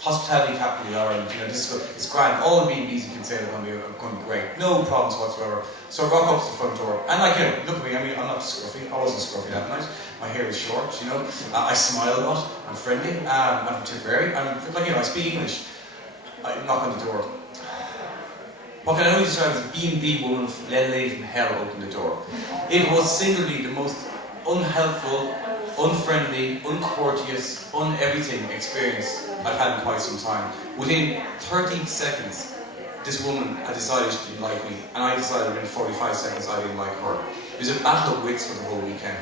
hospitality capital of Ireland, you know, this is good, it's grand, all the B&Bs you can say are going to be great, no problems whatsoever. So I rock up to the front door, and like, you know, look at me, I mean, I'm not scruffy, I wasn't scruffy that night, my hair is short, you know, I smile a lot, I'm friendly, I'm from Tipperary, and like, you know, I speak English. I knock on the door. What can I only describe as a B&B woman, lady from hell, opened the door. It was singularly the most unhelpful, unfriendly, uncourteous, un-everything experience I've had in quite some time. Within 30 seconds, this woman had decided she didn't like me, and I decided within 45 seconds I didn't like her. It was a battle of wits for the whole weekend.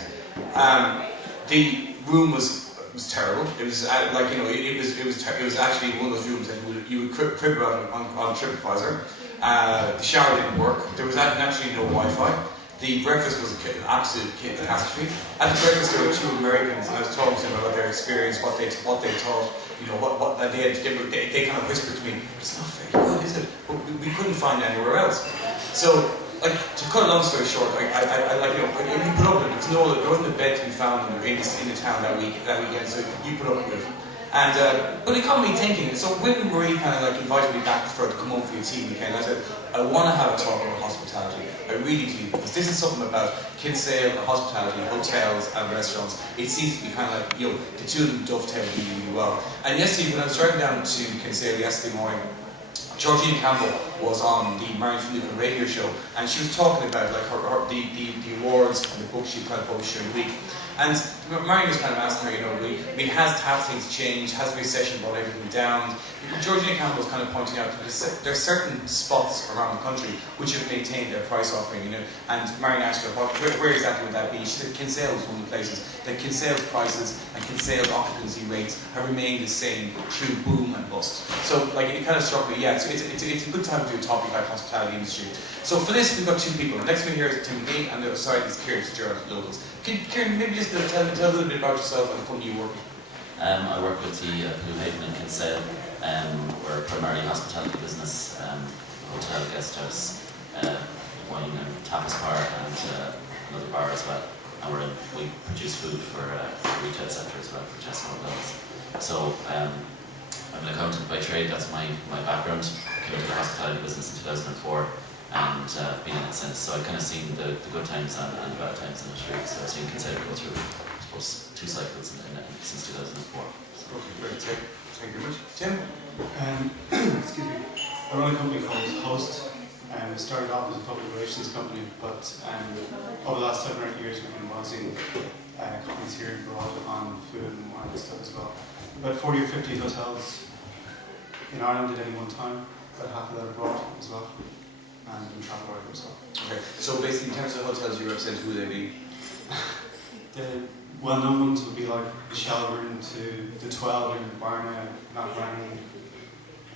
The room was terrible. It was like, you know, it was actually one of those rooms that you would crib about on TripAdvisor. The shower didn't work. There was actually no Wi-Fi. The breakfast was an absolute catastrophe. At the breakfast there were two Americans, and I was talking to them about their experience, what they thought, you know, what they kind of whispered to me, it's not very good, is it? But we couldn't find anywhere else. So, like, to cut a long story short, I like, you know, you put up with it. There wasn't a bed to be found in the town that weekend, so you put up with it. And but it got me thinking. So when Marie kind of like invited me back for her to come home for your tea weekend, I said I want to have a talk about hospitality. I really do, because this is something about Kinsale, hospitality, hotels and restaurants. It seems to be kind of like, you know, the two of them dovetail really, really well. And yesterday, when I was driving down to Kinsale yesterday morning, Georgina Campbell was on the Marion Finucane radio show, and she was talking about like the awards and the books she kind of published during the week. And Marion was kind of asking her, you know, have things changed? Has the recession brought everything down? Georgina Campbell was kind of pointing out that there are certain spots around the country which have maintained their price offering, you know. And Marion asked her, where exactly would that be? She said Kinsale was one of the places. That Kinsale's prices and Kinsale's occupancy rates have remained the same through boom and bust. So, like, it kind of struck me, yeah, it's a good time to do a topic like hospitality industry. So for this, we've got two people. The next one here is Tim Magee, and the other side is Ciaran Fitzgerald Locals. Ciaran, maybe just tell a little bit about yourself and the company you work with. I work with the Blue Haven in Kinsale. We're primarily a hospitality business, hotel, guest house, wine and tapas bar, and another bar as well. And we produce food for the retail sector as well, for Tesco hotels. So I'm an accountant by trade. That's my background. Came into the hospitality business in 2004. And been in it since, so I've kind of seen the good times and the bad times in the industry. So I've seen Kinsale go through, I suppose, 2 cycles since 2004. Okay, great. Thank you very much. Tim? Excuse me. I run a company called Host, and we started off as a public relations company, but over the last 7 or 8 years we've been advising companies here abroad on food and wine and stuff as well. About 40 or 50 hotels in Ireland at any one time, about half of that abroad as well. And in travel area as well. Okay, so basically in terms of hotels you represent, who would they be? The well-known ones would be like the Shelburne to the 12 in Barna, Knockranny,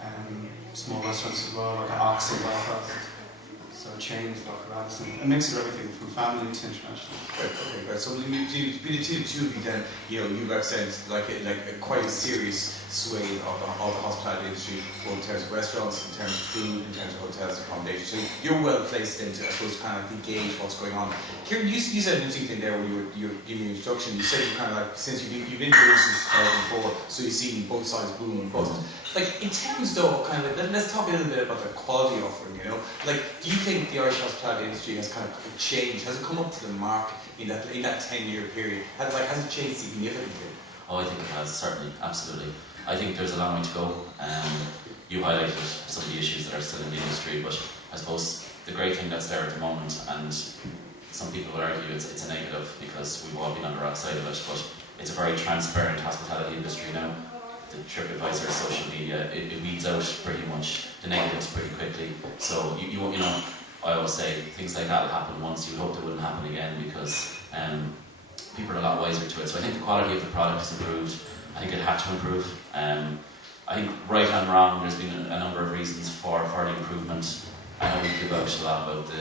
and small restaurants as well, like Ox in Belfast. So chains, Dr. Radisson, a mix of everything from family to international. Okay, great. So the two of you then, you know, you represent like quite a serious swathe of the hospitality industry, both in terms of restaurants, in terms of food, in terms of hotels and accommodation. So you're well placed then to, I suppose, kind of gauge what's going on. Ciaran, you said an interesting thing there when you were giving your introduction. You said you kind of like, since you've been doing this since 2004, so you've seen both sides boom and bust. Like, in terms though, kind of, let's talk a little bit about the quality offering, you know? Like, do you think the Irish hospitality industry has kind of changed? Has it come up to the mark in that 10-year period? Has it changed significantly? Oh, I think it has, certainly, absolutely. I think there's a long way to go. You highlighted some of the issues that are still in the industry, but I suppose the great thing that's there at the moment, and some people would argue it's a negative because we've all been on the wrong side of it, but it's a very transparent hospitality industry now. The TripAdvisor, social media, it weeds out pretty much the negatives pretty quickly. So you know, I always say things like that will happen once. You hope they wouldn't happen again because people are a lot wiser to it. So I think the quality of the product has improved. I think it had to improve. I think right and wrong, there's been a number of reasons for the improvement. I know we give out a lot about the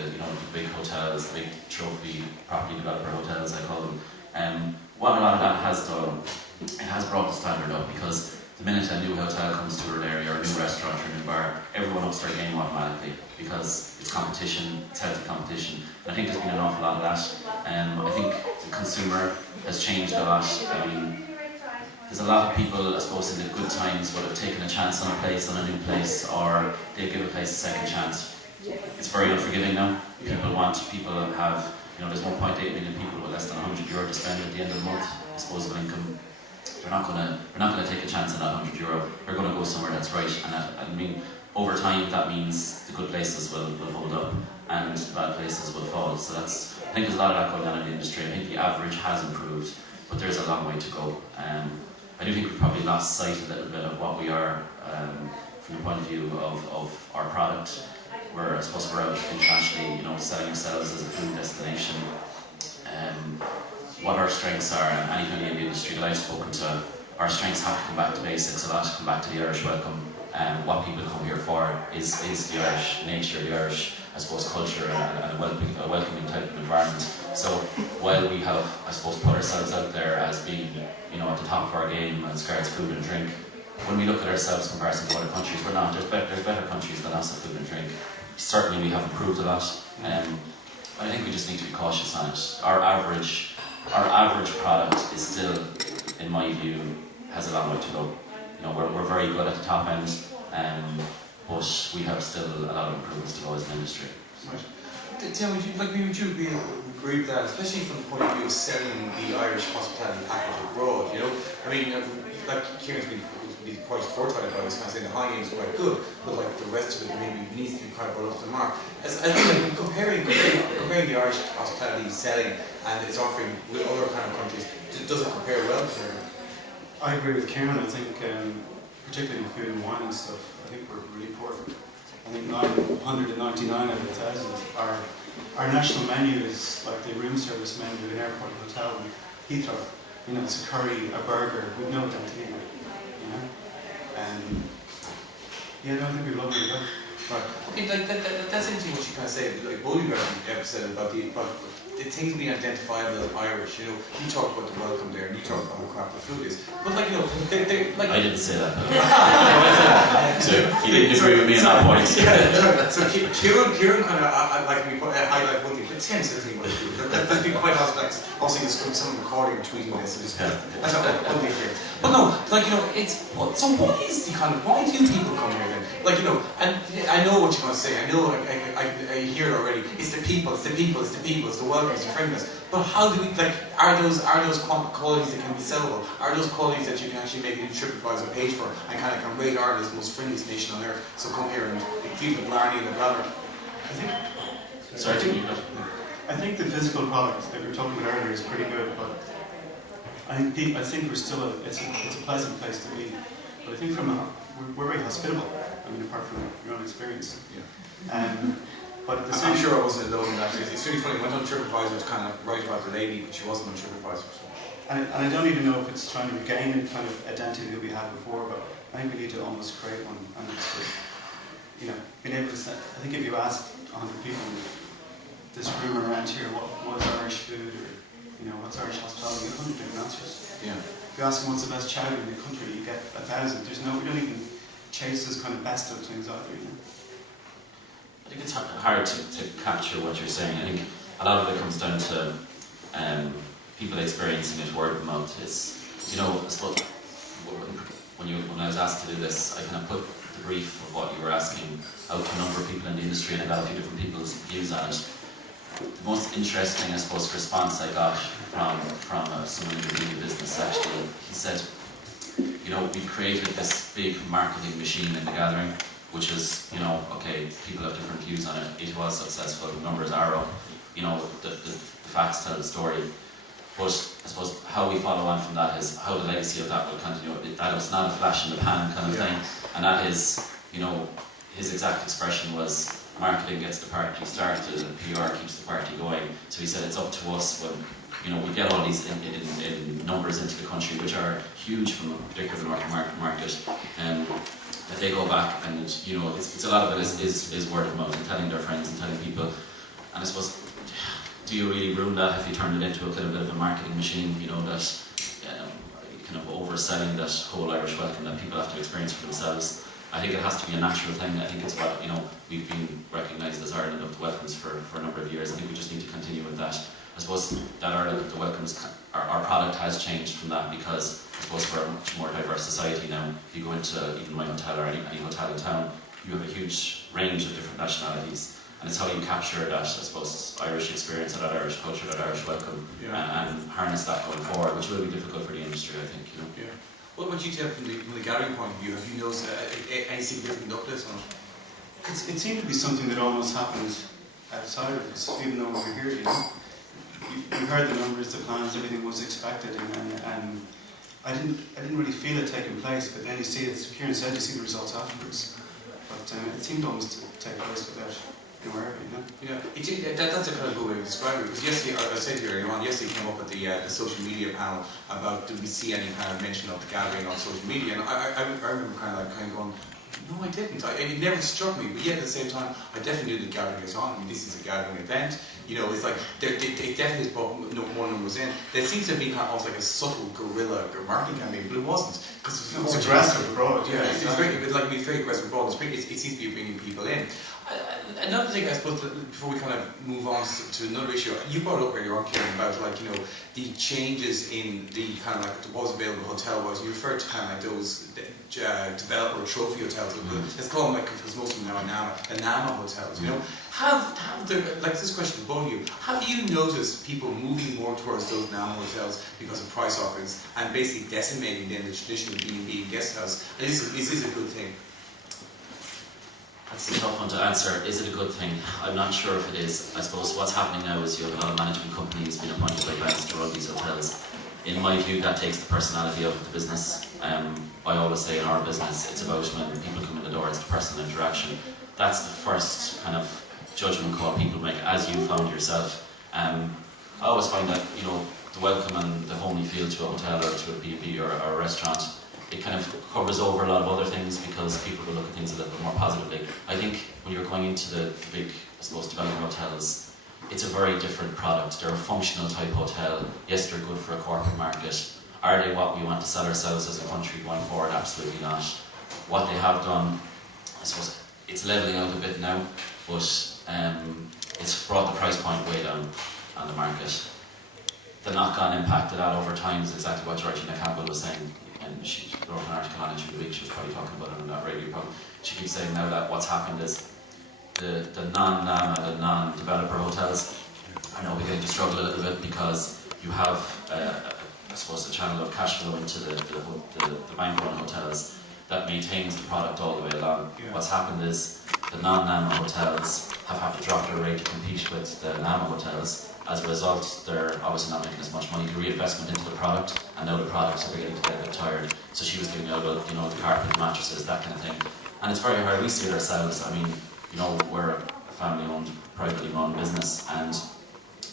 big hotels, the big trophy property developer hotels, I call them. What a lot of that has done, it has brought the standard up, because the minute a new hotel comes to an area, or a new restaurant or a new bar, everyone ups their game automatically because it's competition, it's healthy competition. And I think there's been an awful lot of that. I think the consumer has changed a lot. I mean, there's a lot of people, I suppose, in the good times would have taking a chance on a place, on a new place, or they give a place a second chance. It's very unforgiving now. People have, there's 1.8 million people with less than €100 to spend at the end of the month, disposable income. They're not gonna take a chance on that €100. They're gonna go somewhere that's right. And over time, that means the good places will hold up and the bad places will fall. So I think there's a lot of that going on in the industry. I think the average has improved, but there's a long way to go. I do think we've probably lost sight a little bit of what we are from the point of view of our product. I suppose we're out internationally, selling ourselves as a food destination. What our strengths are, and anybody in the industry that I've spoken to, our strengths have to come back to basics a lot, come back to the Irish welcome. What people come here for is the Irish nature, the Irish, I suppose, culture and a welcoming type of environment. So while we have, I suppose, put ourselves out there as being, at the top of our game as regards food and drink, when we look at ourselves in comparison to other countries, we're not. There's better countries than us at food and drink. Certainly we have improved a lot, but I think we just need to be cautious on it. Our average product is still, in my view, has a long way to go. We're very good at the top end, but we have still a lot of improvements to go as an industry. Right. Tim, would you agree with that, especially from the point of view of selling the Irish hospitality package abroad? Like Ciaran's been quite forthright about this, kind of saying the high end is quite good, but like the rest of it maybe needs to be kind of brought up to the mark. Comparing the Irish hospitality selling and its offering with other kind of countries, does it compare well to? I agree with Ciaran. I think, particularly in food and wine and stuff, I think we're really poor. I think 999 out of 1,000. Our national menu is like the room service menu in an airport hotel in Heathrow. It's a curry, a burger, with no identity in it. I think we love it well. Right. Okay, that's interesting what you kind of say, like both of you ever said about the things being identifiable as Irish. You talked about the welcome there, and you talked about how crap the food is. But they're like. I didn't say that. So you didn't agree with me on that point. Yeah. So Ciaran kind of highlight one thing, but Tim said something about the food. Let's be quite honest. Like, obviously, there's some recording or tweeting this. That's not one thing here. But no, so what is the kind of, why do people come here then? And I know what you're going to say. I know, I hear it already. It's the people, it's the welcome, it's the friendliness. But how do we, are those qualities that can be sellable? Are those qualities that you can actually make a TripAdvisor page for and kind of can rate Ireland as the most friendliest nation on earth? So come here and feel the blarney and the blather. I think the physical product that we were talking about earlier is pretty good, but I think we're still it's a pleasant place to be. But I think we're very hospitable. Apart from your own experience. Yeah. But at the same I'm sure I wasn't alone in that. It's really funny. I went on TripAdvisor to kind of write about the lady, but she wasn't on TripAdvisor. So. And I don't even know if it's trying to regain the kind of identity that we had before, but I think we need to almost create one. And it's being able to say, I think if you ask 100 people in this room around here what is Irish food or what's Irish hospitality, 100 different answers. Yeah. If you ask them what's the best chowder in the country, you get 1,000. We don't even chase this kind of best of things either. I think it's hard to capture what you're saying. I think a lot of it comes down to people experiencing it word of mouth. It's, I suppose when I was asked to do this, I kind of put the brief of what you were asking out to a number of people in the industry, and I got a few different people's views on it. The most interesting, I suppose, response I got from someone in the media business, actually, he said, we've created this big marketing machine in the gathering, which is, okay, people have different views on it. It was successful, the numbers are up, the facts tell the story. But I suppose how we follow on from that is how the legacy of that will continue. That was not a flash in the pan kind of thing. And that is, his exact expression was, marketing gets the party started and PR keeps the party going. So he said it's up to us when we get all these in numbers into the country, which are huge from particularly the North American market, that they go back and it's a lot of it is word of mouth and telling their friends and telling people. And I suppose, do you really ruin that if you turn it into a kind of bit of a marketing machine? That kind of overselling that whole Irish welcome that people have to experience for themselves. I think it has to be a natural thing. I think it's what we've been recognised as Ireland of the welcomes for a number of years. I think we just need to continue with that. I suppose that the welcomes, our product has changed from that because I suppose we're a much more diverse society now. You go into even my hotel or any hotel in town, you have a huge range of different nationalities. And it's how you capture that, I suppose, Irish experience or that Irish culture, that Irish welcome, and harness that going forward, which will be difficult for the industry, I think. You know. Yeah. What would you tell from the gallery point of view? Have you noticed any significant uplift on it? It seemed to be something that almost happened outside of us, even though we were here, you know. You heard the numbers, the plans, everything was expected, and I didn't really feel it taking place, but then you see, as Ciaran said, you see the results afterwards. But it seemed almost to take place without anywhere, you know. Yeah, that's a kind of good way of describing it, because yesterday, I said to you earlier on, yesterday came up at the social media panel about did we see any kind of mention of the gathering on social media, and I remember kind of going, no, I didn't. It never struck me, but yet at the same time, I definitely knew the gathering is on. I mean, this is a gathering event. You know, it's like it definitely is brought more numbers in. There seems to be kind of almost like a subtle guerrilla marketing campaign, but it wasn't because it was aggressive abroad. Yeah, it's very aggressive abroad. It seems to be bringing people in. Another thing, I suppose, before we kind of move on to another issue, you brought up earlier on, Ciaran, about the changes in the kind of like what was available hotel was. You referred to kind of like those developer trophy hotels. Let's call them, because most of them now are NAMA hotels. You know, like this question to both of you, have you noticed people moving more towards those NAMA hotels because of price offerings and basically decimating then the traditional B&B guest house? And is this a good thing? That's a tough one to answer. Is it a good thing? I'm not sure if it is. I suppose what's happening now is you have a lot of management companies being appointed by brands to run these hotels. In my view, that takes the personality out of the business. I always say in our business, it's about when people come in the door, it's the personal interaction. That's the first kind of judgment call people make, as you found yourself. I always find that, you know, the welcome and the homely feel to a hotel or to a B&B or a restaurant, it kind of covers over a lot of other things because people will look at things a little bit more positively. I think when you're going into the big, I suppose, development hotels, it's a very different product. They're a functional type hotel. Yes, they're good for a corporate market. Are they what we want to sell ourselves as a country going forward? Absolutely not. What they have done, I suppose, it's levelling out a bit now, but it's brought the price point way down on the market. The knock-on impact of that over time is exactly what Georgina Campbell was saying. And she wrote an article on it during the week, she was probably talking about it on that radio program. She keeps saying now that what's happened is the non-NAMA, the non-developer hotels are now beginning to struggle a little bit because you have, I suppose, a channel of cash flow into the bank-run hotels that maintains the product all the way along. Yeah. What's happened is the non-NAMA hotels have had to drop their rate to compete with the NAMA hotels. As a result, they're obviously not making as much money. The reinvestment into the product, and now the products are beginning to get a bit tired. So she was giving out about, you know, the carpet, mattresses, that kind of thing. And it's very hard. We see it ourselves. I mean, you know, we're a family-owned, privately run business, and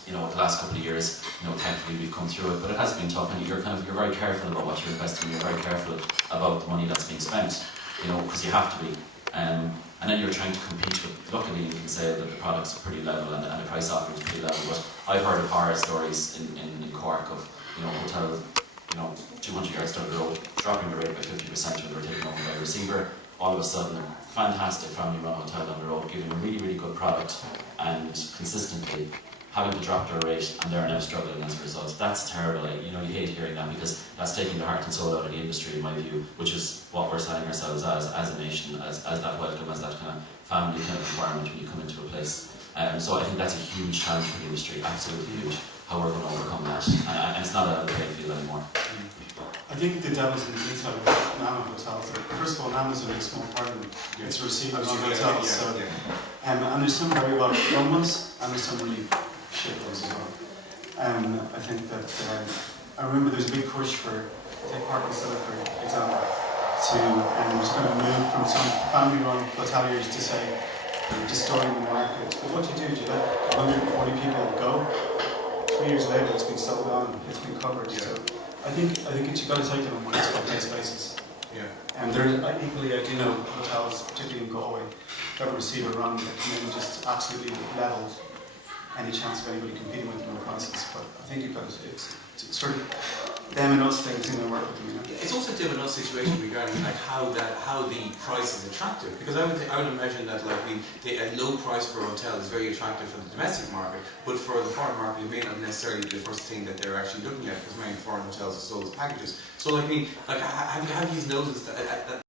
you know, the last couple of years, you know, thankfully we've come through it. But it has been tough, and you're very careful about what you're investing. You're very careful about the money that's being spent, you know, because you have to be. And then you're trying to compete with, luckily you can say that the products are pretty level and the price offering is pretty level, but I've heard of horror stories in Cork of, you know, hotels, you know, 200 yards down the road, dropping the rate by 50% when they're taken over by a receiver. All of a sudden, a fantastic family-run hotel down the road, giving a really, really good product and consistently having to drop their rate, and they're now struggling as a result. That's terrible. You know, you hate hearing that because that's taking the heart and soul out of the industry, in my view, which is what we're selling ourselves as a nation, as that welcome, as that kind of family kind of environment when you come into a place. So I think that's a huge challenge for the industry, absolutely huge, how we're going to overcome that. And it's not a playing field anymore. I think the devil's in the detail with NAMA hotels. First of all, NAMA is only a small part of it. It's receiving on hotels. And there's some very well run ones, and there's some really shit ones as well. I think that I remember there's a big push for, take Park and Silla for example, to just kind of move from some family-run hoteliers to say you're distorting the market. But what do you let 140 people go? 3 years later, it's been sold on, it's been covered. Yeah. So I think you've got to take them on a case-by-case basis. Yeah. And there, equally, I do know hotels, particularly in Galway, that receive a run that come in and just absolutely leveled any chance of anybody competing with them in the process. But I think you've got to, it's sort of them and us things in the work with them. You know? It's also a different situation regarding like how the price is attractive, because I would imagine that like a low price for a hotel is very attractive for the domestic market, but for the foreign market it may not necessarily be the first thing that they're actually looking at, because many foreign hotels are sold as packages. So like have you noticed that